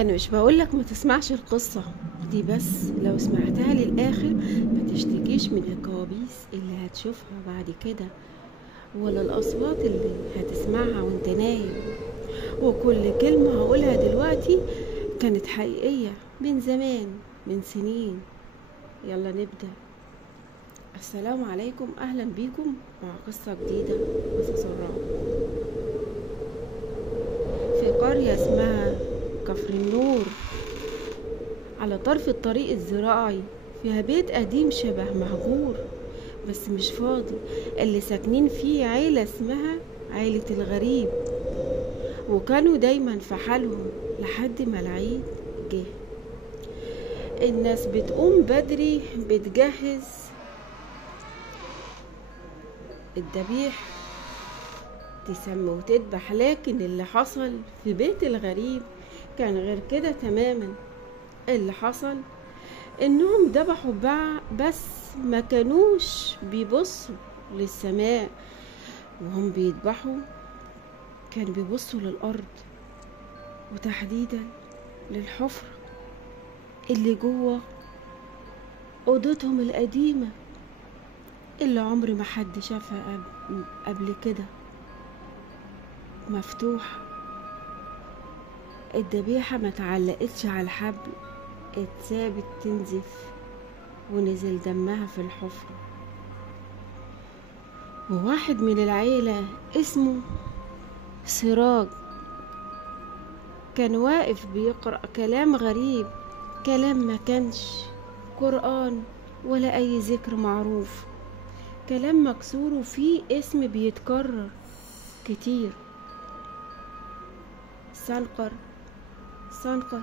انا مش بقولك ما تسمعش القصة دي، بس لو سمعتها للآخر ما تشتكيش من الكوابيس اللي هتشوفها بعد كده، ولا الأصوات اللي هتسمعها وانت نايم. وكل كلمة هقولها دلوقتي كانت حقيقية من زمان، من سنين. يلا نبدأ. السلام عليكم، أهلا بيكم مع قصة جديدة، قصص الرعب. في قرية اسمها كفر النور، على طرف الطريق الزراعي، فيها بيت قديم شبه مهجور بس مش فاضي. اللي ساكنين فيه عيلة اسمها عيلة الغريب، وكانوا دايما في حالهم لحد ما العيد جه. الناس بتقوم بدري، بتجهز الذبيح، تسمي وتذبح. لكن اللي حصل في بيت الغريب كان غير كده تماما. اللي حصل انهم ذبحوا بس ما كانوش بيبصوا للسماء. وهم بيذبحوا كانوا بيبصوا للأرض، وتحديدا للحفرة اللي جوه أوضتهم القديمة، اللي عمر ما حد شافها قبل كده، مفتوحة. الذبيحة ما تعلقتش على الحبل، اتسابت تنزف ونزل دمها في الحفرة. وواحد من العيلة اسمه سراج كان واقف بيقرأ كلام غريب، كلام ما كانش قرآن ولا أي ذكر معروف، كلام مكسور وفيه اسم بيتكرر كتير: سنقر سنقر.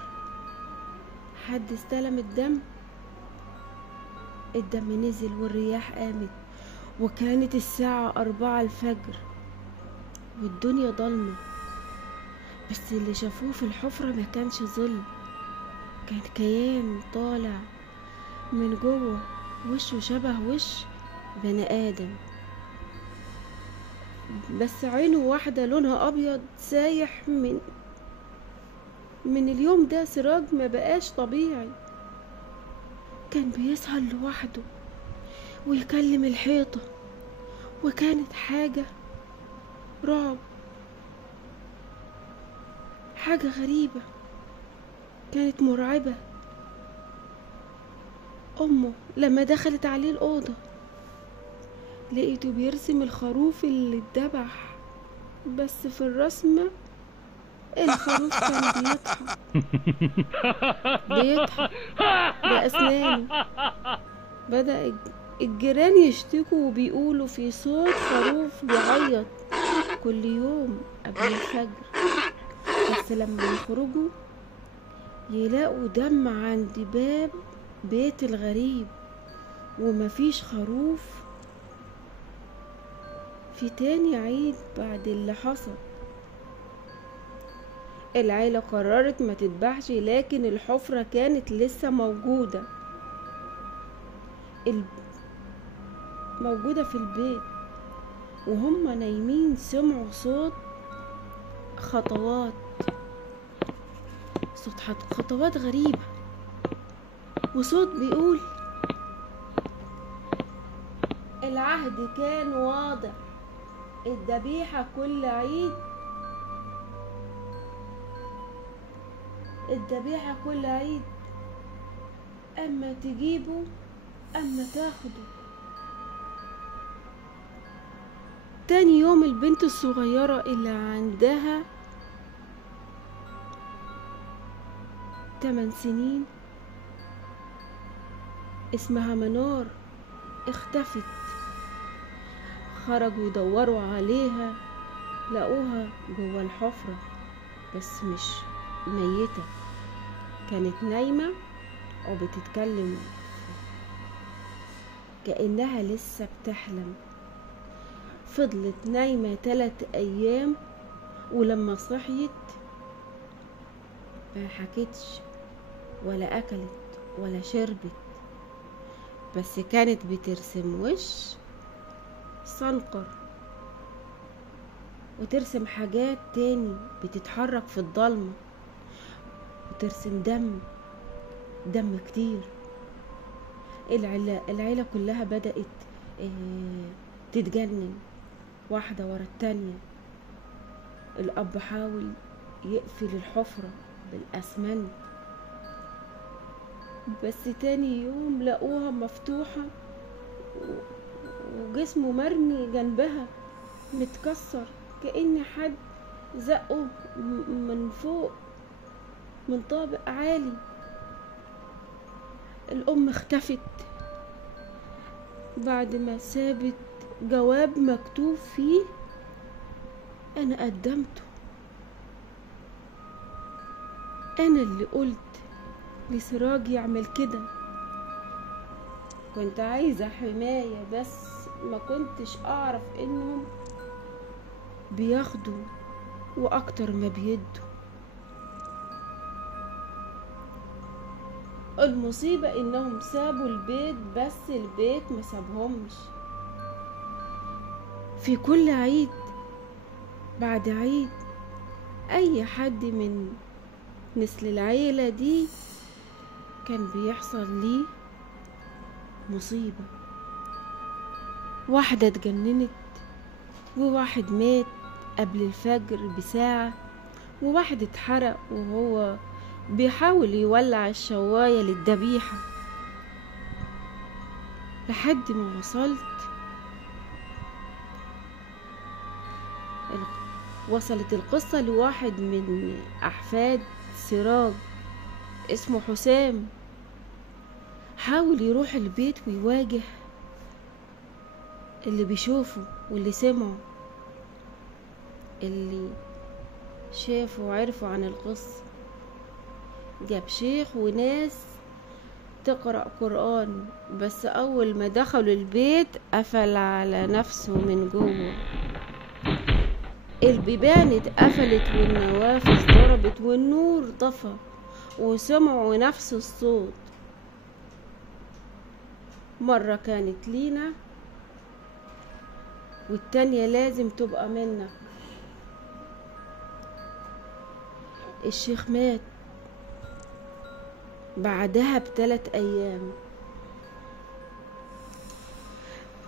حد استلم الدم. الدم نزل والرياح قامت، وكانت الساعة 4 الفجر والدنيا ضلمة. بس اللي شافوه في الحفرة ما كانش ظل، كان كيان طالع من جوه، وشه شبه وش بني آدم، بس عينه واحدة لونها أبيض سايح. من اليوم ده سراج ما بقاش طبيعي. كان بيسهر لوحده ويكلم الحيطة، وكانت حاجة رعب، حاجة غريبة، كانت مرعبة. أمه لما دخلت عليه الأوضة لقيته بيرسم الخروف اللي اتذبح، بس في الرسمة الخروف كان بيضحك بأسنانه. بدأ الجيران يشتكوا وبيقولوا في صوت خروف بيعيط كل يوم قبل الفجر. بس لما يخرجوا يلاقوا دم عند باب بيت الغريب ومفيش خروف. في تاني عيد بعد اللي حصل، العيلة قررت ما تذبحش، لكن الحفرة كانت لسه موجودة موجودة في البيت. وهم نايمين سمعوا صوت خطوات، خطوات غريبة، وصوت بيقول: العهد كان واضح، الذبيحة كل عيد، الذبيحة كل عيد، أما تجيبوا أما تاخدوا. تاني يوم البنت الصغيرة اللي عندها 8 سنين اسمها منار اختفت. خرجوا يدوروا عليها، لقوها جوه الحفرة بس مش ميتة، كانت نايمة وبتتكلم كأنها لسه بتحلم. فضلت نايمة 3 أيام، ولما صحيت ما حكتش ولا أكلت ولا شربت، بس كانت بترسم وش صنقر، وترسم حاجات تاني بتتحرك في الضلمة، وبترسم دم كتير. العيلة كلها بدأت تتجنن واحدة ورا التانية. الأب حاول يقفل الحفرة بالأسمنت، بس تاني يوم لقوها مفتوحة وجسمه مرمي جنبها متكسر، كأن حد زقه من فوق من طابق عالي. الأم اختفت بعد ما سابت جواب مكتوب فيه أنا قدمته، أنا اللي قلت لسراج يعمل كده، كنت عايزة حماية بس ما كنتش أعرف إنهم بياخدوا وأكتر ما بيدوا. المصيبة إنهم سابوا البيت بس البيت ما سابهمش. في كل عيد بعد عيد أي حد من نسل العيلة دي كان بيحصل ليه مصيبة. واحدة اتجننت، وواحد مات قبل الفجر بساعة، وواحد اتحرق وهو بيحاول يولع الشواية للذبيحة. لحد ما وصلت القصة لواحد من أحفاد سراج اسمه حسام. حاول يروح البيت ويواجه اللي بيشوفه واللي سمعه، اللي شافوا وعرفوا عن القصة. جاب شيخ وناس تقرأ قرآن، بس أول ما دخلوا البيت قفل على نفسه من جوه. البيبان اتقفلت والنوافذ ضربت والنور طفى، وسمعوا نفس الصوت. مرة كانت لينا والتانية لازم تبقى منا. الشيخ مات بعدها ب3 أيام،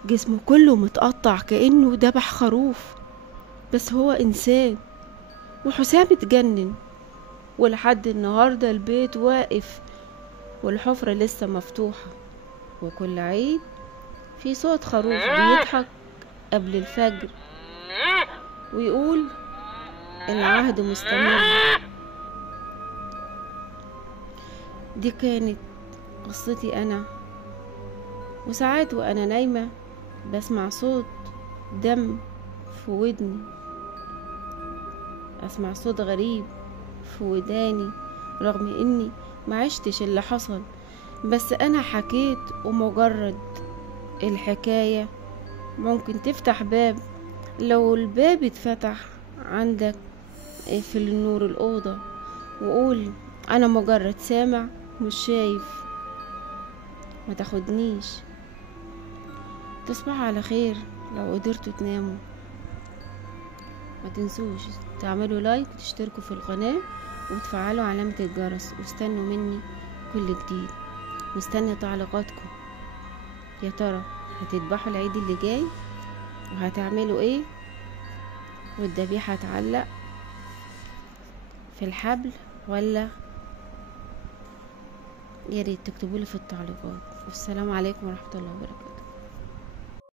جسمه كله متقطع كأنه ذبح خروف، بس هو إنسان. وحسام اتجنن، ولحد النهاردة البيت واقف والحفرة لسه مفتوحة، وكل عيد في صوت خروف بيضحك قبل الفجر ويقول العهد مستمر. دي كانت قصتي أنا. وساعات وأنا نايمة بسمع صوت دم في ودني، أسمع صوت غريب في وداني، رغم إني ما عشتش اللي حصل، بس أنا حكيت. ومجرد الحكاية ممكن تفتح باب. لو الباب اتفتح عندك اقفل النور الأوضة وقول أنا مجرد سامع مش شايف، ما تاخدنيش. تصبحوا على خير. لو قدرتوا تناموا ما تنسوش تعملوا لايك وتشتركوا في القناة وتفعلوا علامة الجرس، واستنوا مني كل جديد. مستني تعليقاتكم. يا ترى هتذبحوا العيد اللي جاي وهتعملوا ايه؟ والذبيحة هتعلق في الحبل ولا؟ يا ريت تكتبولي في التعليقات. والسلام عليكم ورحمة الله وبركاته.